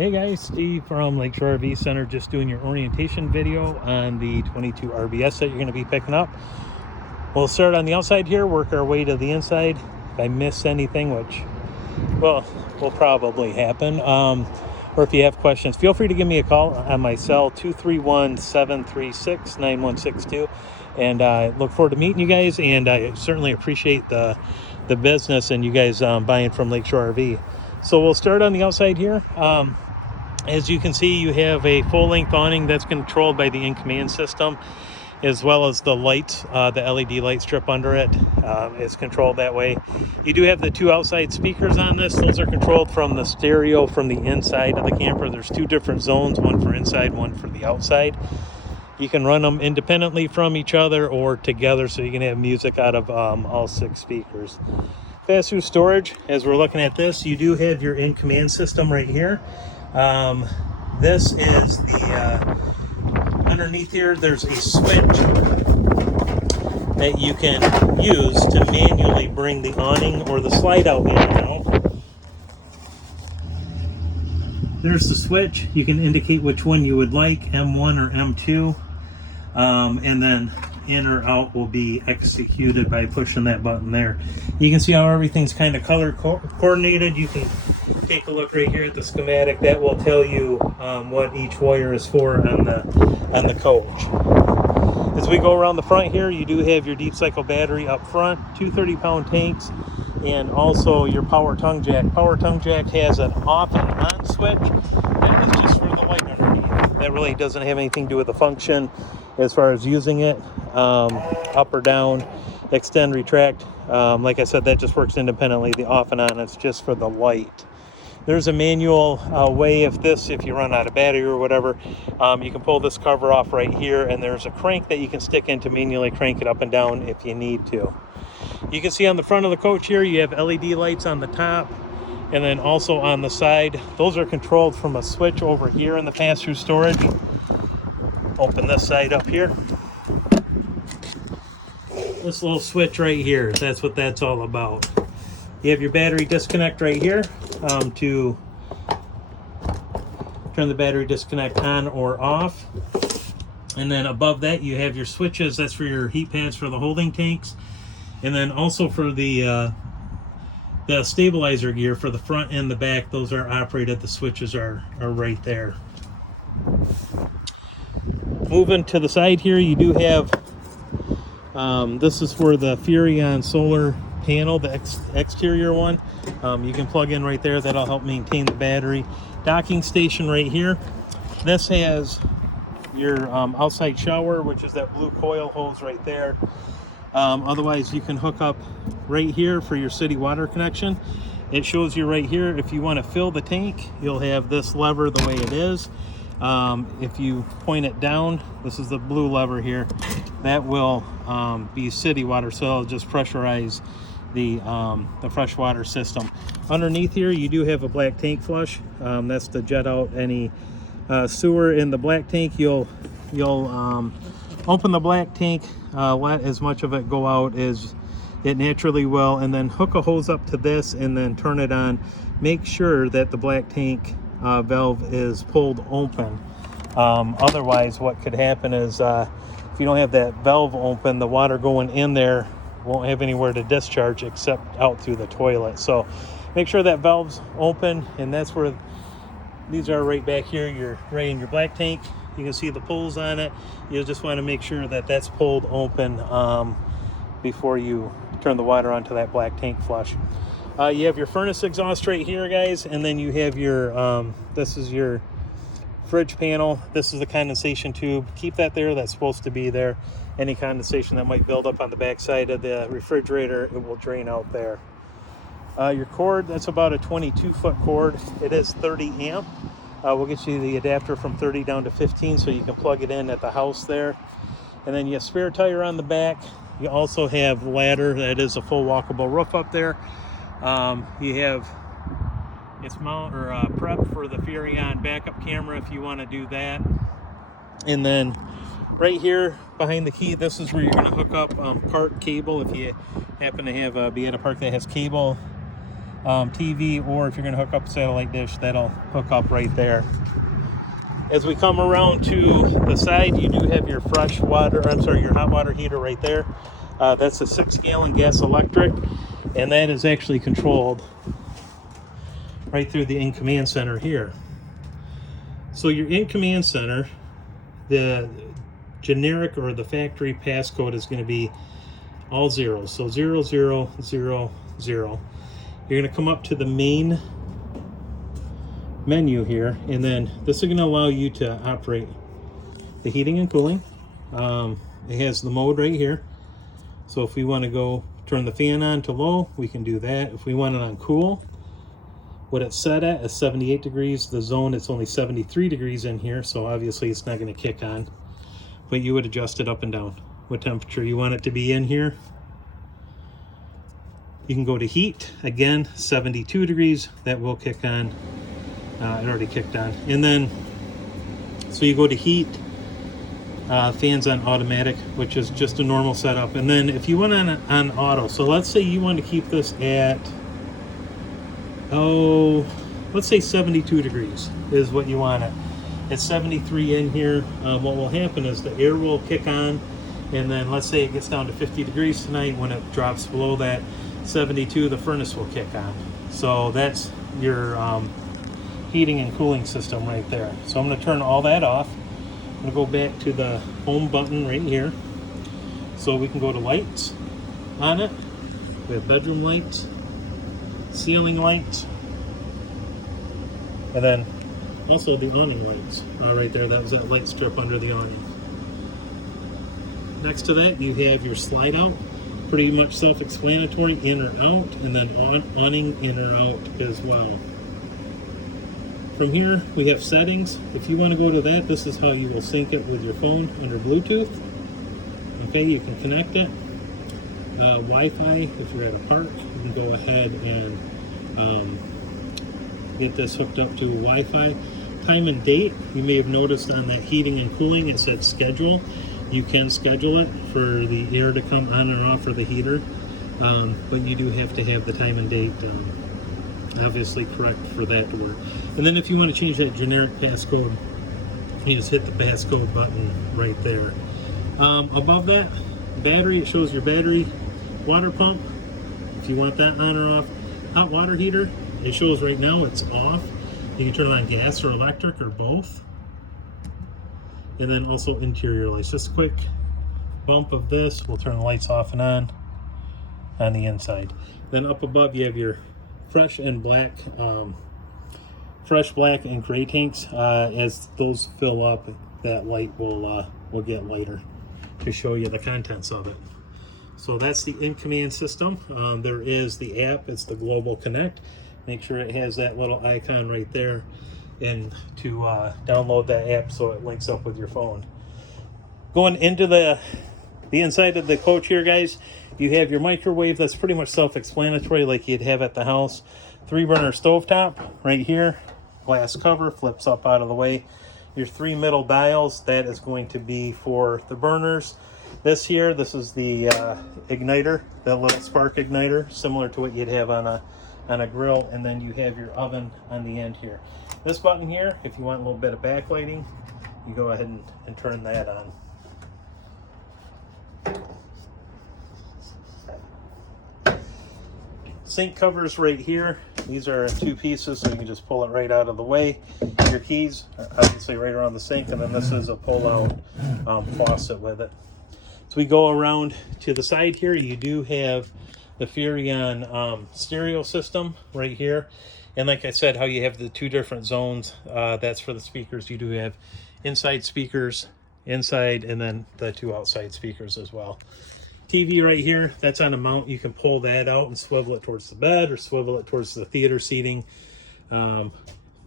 Hey guys, Steve from Lakeshore RV Center, just doing your orientation video on the 22 RBS that you're going to be picking up. We'll start on the outside here, work our way to the inside. If I miss anything, which, well, will probably happen, or if you have questions, feel free to give me a call on my cell, 231-736-9162. And I look forward to meeting you guys, and I certainly appreciate the business and you guys buying from Lakeshore RV. So we'll start on the outside here. As you can see, you have a full-length awning that's controlled by the in-command system, as well as the lights, the LED light strip under it is controlled that way. You do have the two outside speakers on this. Those are controlled from the stereo from the inside of the camper. There's two different zones, one for inside, one for the outside. You can run them independently from each other or together, so you can have music out of all 6 speakers. Pass-through storage, as we're looking at this, you do have your in-command system right here. This is the, underneath here, there's a switch that you can use to manually bring the awning or the slide out in and out. There's the switch. You can indicate which one you would like, M1 or M2, and then in or out will be executed by pushing that button there. You can see how everything's kind of color coordinated. You can take a look right here at the schematic. That will tell you what each wire is for on the coach. As we go around the front here, you do have your deep cycle battery up front, 2 30-pound tanks, and also your power tongue jack. Power tongue jack has an off and on switch. That is just for the light underneath. That really doesn't have anything to do with the function as far as using it, up or down, extend, retract. Like I said, that just works independently. The off and on, it's just for the light. There's a manual way if you run out of battery or whatever, you can pull this cover off right here, and there's a crank that you can stick in to manually crank it up and down if you need to. You can see on the front of the coach here, you have LED lights on the top, and then also on the side. Those are controlled from a switch over here in the pass-through storage. Open this side up here. This little switch right here, that's what that's all about. You have your battery disconnect right here to turn the battery disconnect on or off. And then above that you have your switches. That's for your heat pads for the holding tanks. And then also for the stabilizer gear for the front and the back, those are operated. The switches are right there. Moving to the side here, you do have, this is for the Furrion solar panel, the exterior one. You can plug in right there. That'll help maintain the battery. Docking station right here. This has your outside shower, which is that blue coil hose right there. Otherwise, you can hook up right here for your city water connection. It shows you right here, if you want to fill the tank, you'll have this lever the way it is. If you point it down, this is the blue lever here, that will be city water, so it'll just pressurize the freshwater system. Underneath here, you do have a black tank flush. That's to jet out any sewer in the black tank. You'll open the black tank, let as much of it go out as it naturally will, and then hook a hose up to this and then turn it on. Make sure that the black tank valve is pulled open. Otherwise, what could happen is if you don't have that valve open, the water going in there won't have anywhere to discharge except out through the toilet. So make sure that valve's open, and that's where these are right back here. You're right in your black tank. You can see the pulls on it. You'll just want to make sure that that's pulled open before you turn the water onto that black tank flush. You have your furnace exhaust right here, guys, and then you have your this is your fridge panel. This is the condensation tube. Keep that there. That's supposed to be there. Any condensation that might build up on the back side of the refrigerator, it will drain out there. Your cord, that's about a 22-foot cord. It is 30 amp. We'll get you the adapter from 30 down to 15 so you can plug it in at the house there. And then you have spare tire on the back. You also have ladder. That is a full walkable roof up there. You have its mount or prep for the Furrion backup camera if you want to do that. And then right here behind the key, this is where you're going to hook up park cable if you happen to have be at a park that has cable TV, or if you're going to hook up a satellite dish, that'll hook up right there. As we come around to the side, you do have your fresh water, I'm sorry, your hot water heater right there. That's a 6-gallon gas electric, and that is actually controlled right through the in command center here. So your in command center, the generic or the factory passcode is going to be all zeros. So 0000. You're going to come up to the main menu here, and then this is going to allow you to operate the heating and cooling. It has the mode right here. So if we want to go turn the fan on to low, we can do that. If we want it on cool, what it's set at is 78 degrees. The zone, it's only 73 degrees in here, so obviously it's not going to kick on. But you would adjust it up and down what temperature you want it to be in here. You can go to heat, again, 72 degrees. That will kick on. It already kicked on. And then, so you go to heat, fans on automatic, which is just a normal setup. And then if you went on auto, so let's say you want to keep this at, let's say 72 degrees is what you want it. It's 73 in here. What will happen is the air will kick on, and then let's say it gets down to 50 degrees tonight. When it drops below that 72, the furnace will kick on. So that's your heating and cooling system right there. So I'm going to turn all that off. I'm going to go back to the home button right here. So we can go to lights on it. We have bedroom lights, ceiling lights, and then also the awning lights right there. That was that light strip under the awning. Next to that, you have your slide out. Pretty much self-explanatory, in or out, and then awning in or out as well. From here, we have settings. If you want to go to that, this is how you will sync it with your phone under Bluetooth. Okay, you can connect it. Wi-Fi, if you're at a park, you can go ahead and get this hooked up to Wi-Fi. Time and date, you may have noticed on that heating and cooling, it said schedule. You can schedule it for the air to come on and off for the heater, but you do have to have the time and date obviously correct for that to work. And then if you want to change that generic passcode, you just hit the passcode button right there. Above that, battery, it shows your battery, water pump, if you want that on or off. Hot water heater, it shows right now it's off. You can turn it on gas or electric or both. And then also interior lights. Just a quick bump of this will turn the lights off and on the inside. Then up above you have your fresh black and gray tanks. As those fill up, that light will get lighter to show you the contents of it. So that's the in-command system. There is the app. It's the Global Connect. Make sure it has that little icon right there, and to download that app so it links up with your phone. Going into the inside of the coach here, guys, you have your microwave. That's pretty much self-explanatory, like you'd have at the house. 3-burner stovetop right here. Glass cover flips up out of the way. Your 3 middle dials, that is going to be for the burners. This here, this is the igniter, the little spark igniter, similar to what you'd have on a grill. And then you have your oven on the end here. This button here, if you want a little bit of backlighting, you go ahead and turn that on. Sink covers right here. These are 2 pieces, so you can just pull it right out of the way. Your keys are obviously right around the sink, and then this is a pull-out faucet with it. So we go around to the side here. You do have the Furrion stereo system right here. And like I said, how you have the 2 different zones, that's for the speakers. You do have inside speakers, inside, and then the 2 outside speakers as well. TV right here, that's on a mount. You can pull that out and swivel it towards the bed or swivel it towards the theater seating. And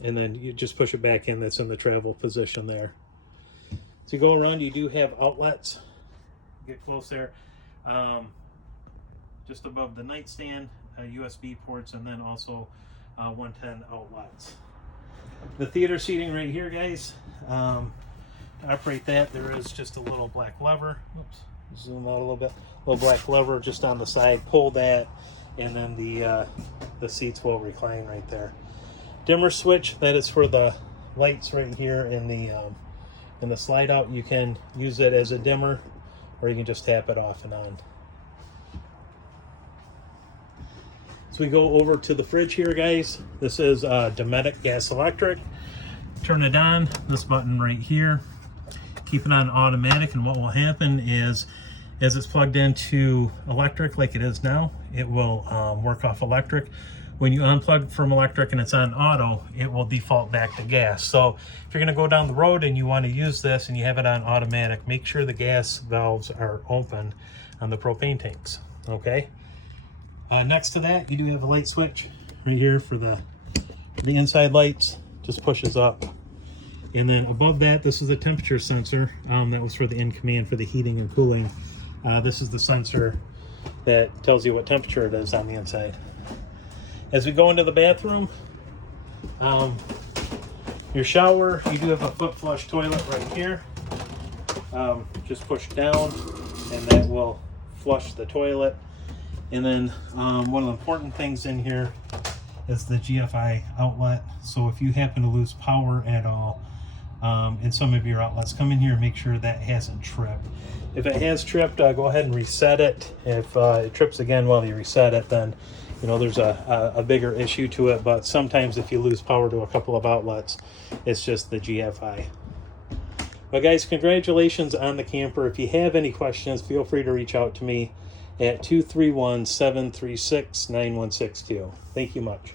then you just push it back in. That's in the travel position there. So you go around, you do have outlets. Get close there. Just above the nightstand, USB ports, and then also 110 outlets. The theater seating right here, guys. To operate that, there is just a little black lever. Oops. Zoom out a little bit. Little black lever just on the side. Pull that, and then the the seats will recline right there. Dimmer switch, that is for the lights right here in the slide out. You can use it as a dimmer, or you can just tap it off and on. So we go over to the fridge here, guys. This is Dometic gas electric. Turn it on, this button right here. Keep it on automatic, and what will happen is, as it's plugged into electric like it is now, it will work off electric. When you unplug from electric and it's on auto, it will default back to gas. So if you're gonna go down the road and you wanna use this and you have it on automatic, make sure the gas valves are open on the propane tanks, okay? Next to that, you do have a light switch right here for the inside lights, just pushes up. And then above that, this is a temperature sensor. That was for the in command for the heating and cooling. This is the sensor that tells you what temperature it is on the inside. As we go into the bathroom, your shower, you do have a foot flush toilet right here. Just push down and that will flush the toilet. And then one of the important things in here is the GFI outlet. So if you happen to lose power at all in some of your outlets, come in here and make sure that hasn't tripped. If it has tripped, go ahead and reset it. If it trips again while you reset it, then you know there's a bigger issue to it. But sometimes if you lose power to a couple of outlets, it's just the GFI. Well, guys, congratulations on the camper. If you have any questions, feel free to reach out to me at 231-736-9162. Thank you much.